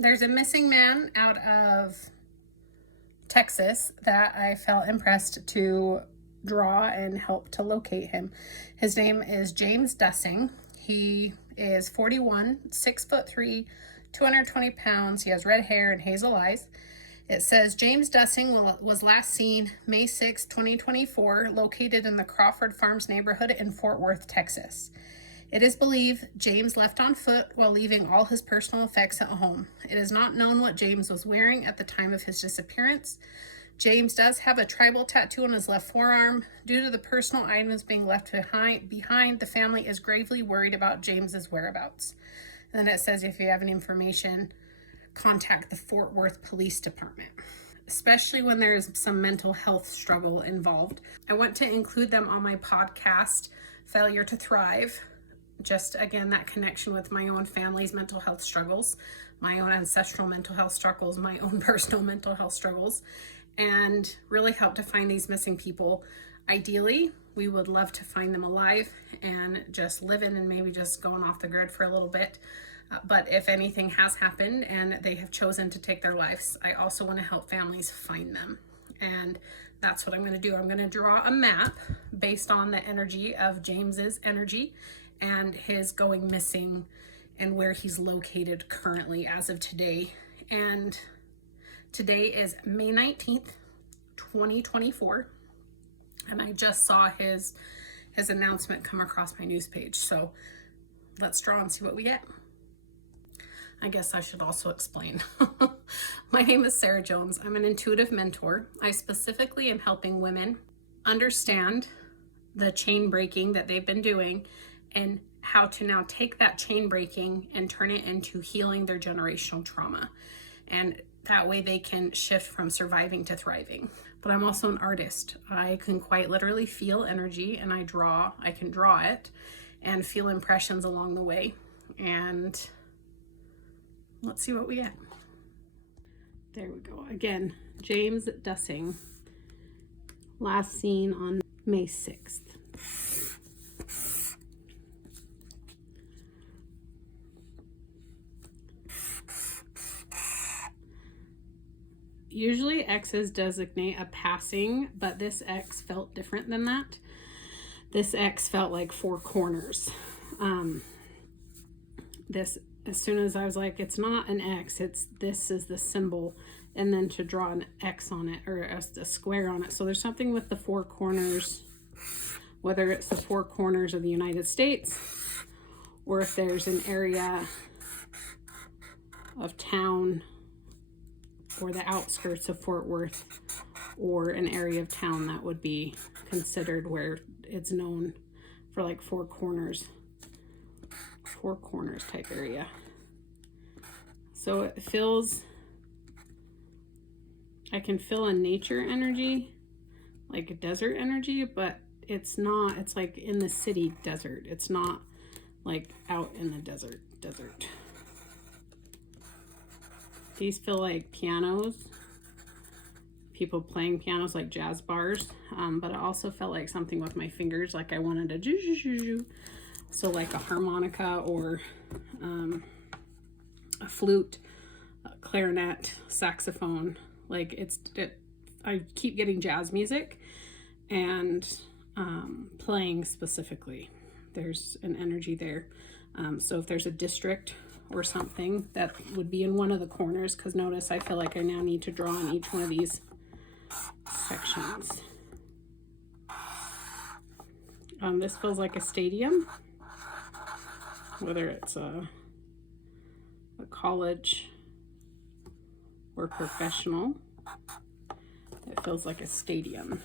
There's a missing man out of Texas that I felt impressed to draw and help to locate him. His name is James Dussing. He is 41, 6'3", 220 pounds. He has red hair and hazel eyes. It says James Dussing was last seen May 6, 2024, located in the Crawford Farms neighborhood in Fort Worth, Texas. It is believed James left on foot while leaving all his personal effects at home. It is not known what James was wearing at the time of his disappearance. James does have a tribal tattoo on his left forearm. Due to the personal items being left behind, the family is gravely worried about James's whereabouts. And then it says if you have any information, contact the Fort Worth Police Department, especially when there's some mental health struggle involved. I want to include them on my podcast, Failure to Thrive. Just again, that connection with my own family's mental health struggles, my own ancestral mental health struggles, my own personal mental health struggles, and really help to find these missing people. Ideally, we would love to find them alive and just living and maybe just going off the grid for a little bit. But if anything has happened and they have chosen to take their lives, I also want to help families find them. And that's what I'm going to do. I'm going to draw a map based on the energy of James's energy and his going missing and where he's located currently as of today. And today is May 19th, 2024. And I just saw his announcement come across my news page. So let's draw and see what we get. I guess I should also explain. My name is Sarah Jones. I'm an intuitive mentor. I specifically am helping women understand the chain breaking that they've been doing and how to now take that chain breaking and turn it into healing their generational trauma. And that way they can shift from surviving to thriving. But I'm also an artist. I can quite literally feel energy, and I can draw it and feel impressions along the way. And let's see what we get. There we go. Again, James Dussing, last seen on May 6th. Usually X's designate a passing, but this X felt different than that. This X felt like four corners. As soon as I was like, it's not an X, this is the symbol, and then to draw an X on it, or a square on it. So there's something with the four corners, whether it's the four corners of the United States, or if there's an area of town or the outskirts of Fort Worth, or an area of town that would be considered where it's known for like four corners type area. So it feels, I can feel a nature energy, like a desert energy, but it's not, it's like in the city desert. It's not like out in the desert. These feel like pianos, people playing pianos, like jazz bars, but it also felt like something with my fingers, like I wanted to so like a harmonica or a flute, a clarinet, saxophone. Like I keep getting jazz music and playing specifically. There's an energy there. So if there's a district or something that would be in one of the corners, because notice I feel like I now need to draw on each one of these sections. This feels like a stadium, whether it's a college or professional. It feels like a stadium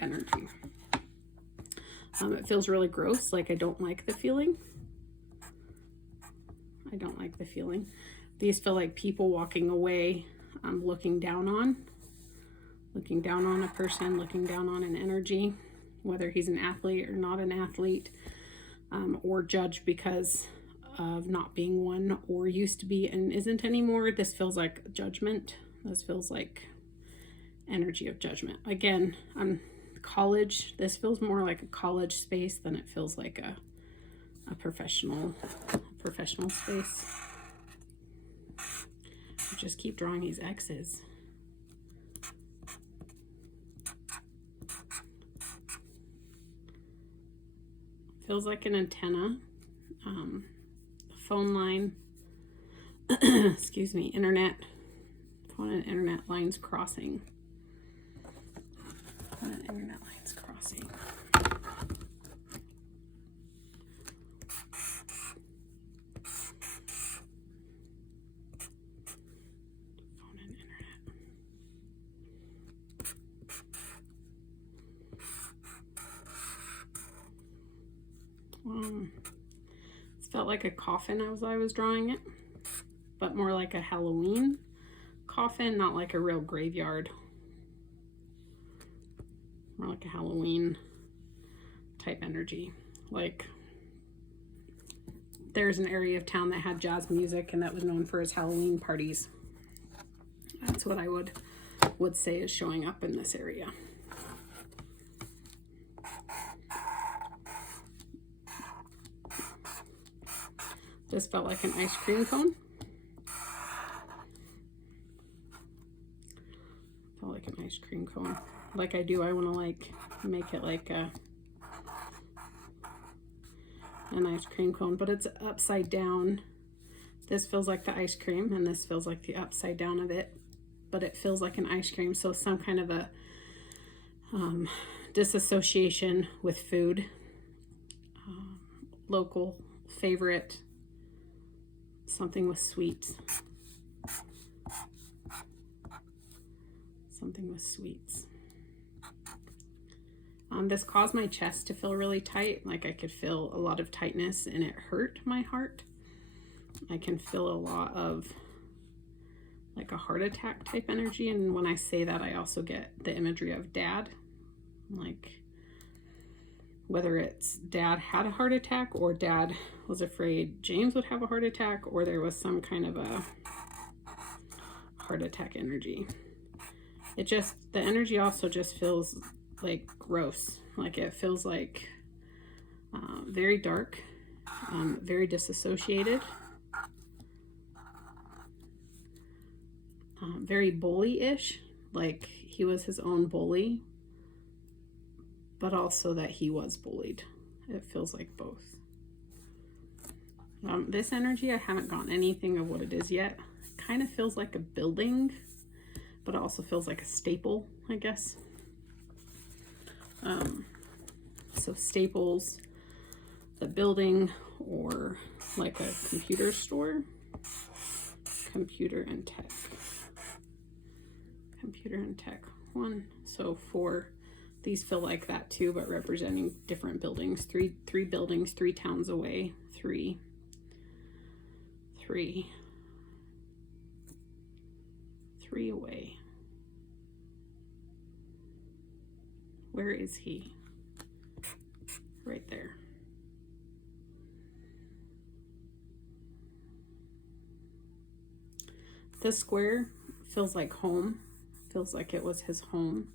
energy. It feels really gross, like I don't like the feeling. These feel like people walking away, looking down on a person, looking down on an energy, whether he's an athlete or not an athlete, or judged because of not being one, or used to be and isn't anymore. This feels like judgment. This feels like energy of judgment. Again, college, this feels more like a college space than it feels like a professional space. just keep drawing these X's. Feels like an antenna, phone line, excuse me, internet, phone and internet lines crossing. Phone and internet lines crossing. Phone and internet. It felt like a coffin as I was drawing it, but more like a Halloween coffin, not like a real graveyard. More like a Halloween type energy. Like there's an area of town that had jazz music and that was known for its Halloween parties. That's what I would say is showing up in this area. This felt like an ice cream cone. Felt like an ice cream cone. Like I do, I want to like make it like an ice cream cone, but it's upside down. This feels like the ice cream, and this feels like the upside down of it, but it feels like an ice cream. So some kind of a disassociation with food, local favorite, something with sweets. Something with sweets. This caused my chest to feel really tight. Like I could feel a lot of tightness and it hurt my heart. I can feel a lot of like a heart attack type energy. And when I say that, I also get the imagery of dad. Like whether it's dad had a heart attack or dad was afraid James would have a heart attack, or there was some kind of a heart attack energy. It just, the energy also just feels like gross. Like it feels like very dark, very disassociated, very bully-ish. Like he was his own bully, but also that he was bullied. It feels like both. This energy, I haven't gotten anything of what it is yet. It kind of feels like a building, but it also feels like a staple, I guess. So Staples, the building, or like a computer store. Computer and tech. Computer and tech. 1, so 4. These feel like that too, but representing different buildings. Three buildings, 3 towns away. 3. Three away. Where is he? Right there. This square feels like home. Feels like it was his home,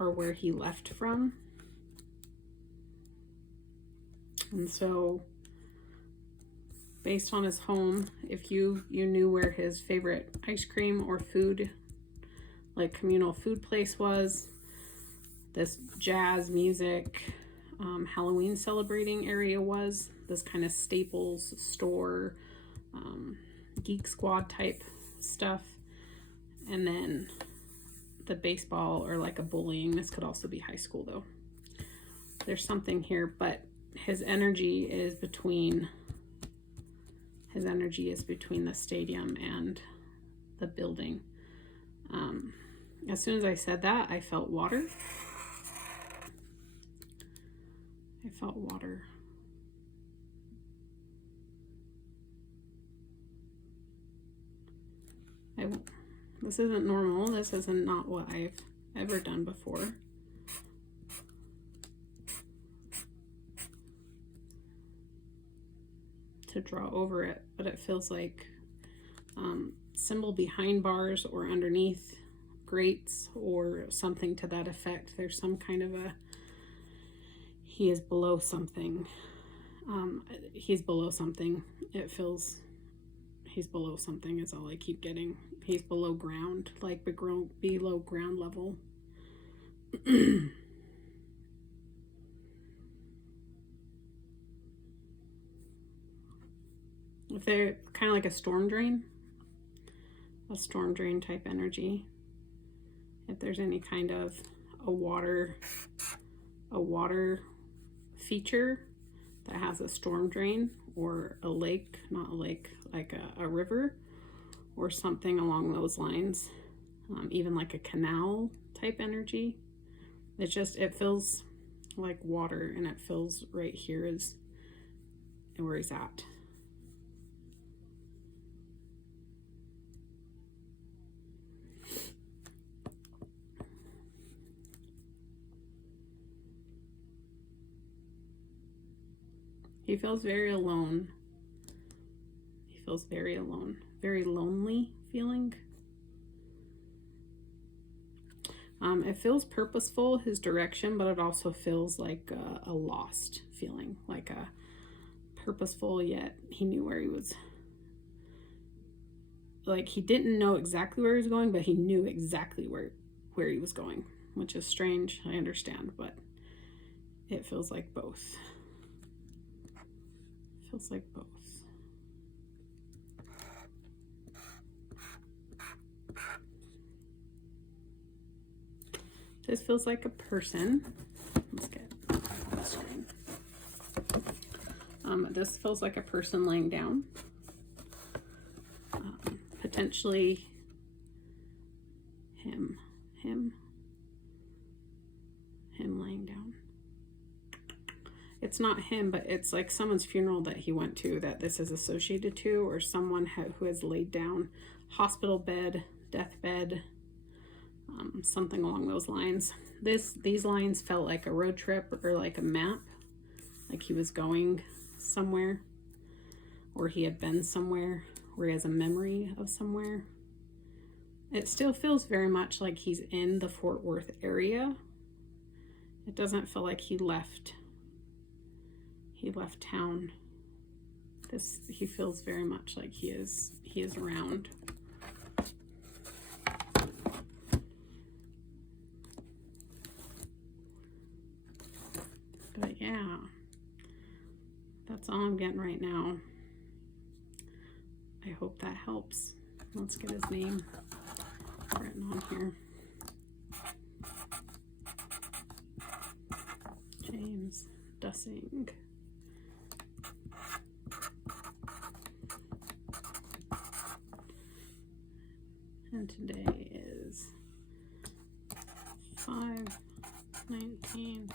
or where he left from. And so based on his home, if you knew where his favorite ice cream or food, like communal food place was, this jazz music, Halloween celebrating area was, this kind of Staples store, Geek Squad type stuff, and then the baseball or like a bullying. This could also be high school though. There's something here, but his energy is between the stadium and the building. As soon as I said that, I felt water. This isn't normal. This isn't not what I've ever done before. To draw over it, but it feels like symbol behind bars or underneath grates or something to that effect. There's some kind of a, he is below something. He's below something. It feels He's below something is all I keep getting. He's below ground, like below ground level. If they're kind of like a storm drain type energy. If there's any kind of a water feature that has a storm drain, or a lake, not a lake, like a river or something along those lines, even like a canal type energy. It feels like water, and it feels right here is where he's at. He feels very alone. He feels very alone, very lonely feeling. It feels purposeful, his direction, but it also feels like a lost feeling, like a purposeful, yet he knew where he was. Like, he didn't know exactly where he was going, but he knew exactly where he was going, which is strange, I understand, but it feels like both. Feels like both. This feels like a person. Let's get the screen. This feels like a person laying down. Potentially him laying down. It's not him, but it's like someone's funeral that he went to that this is associated to, or someone who has laid down, hospital bed, deathbed, something along those lines. These lines felt like a road trip, or like a map, like he was going somewhere, or he had been somewhere, or he has a memory of somewhere. It still feels very much like he's in the Fort Worth area. It doesn't feel like he left town. He feels very much like he is around. But yeah, that's all I'm getting right now. I hope that helps. Let's get his name written on here. James Dussing. And today is 5/19.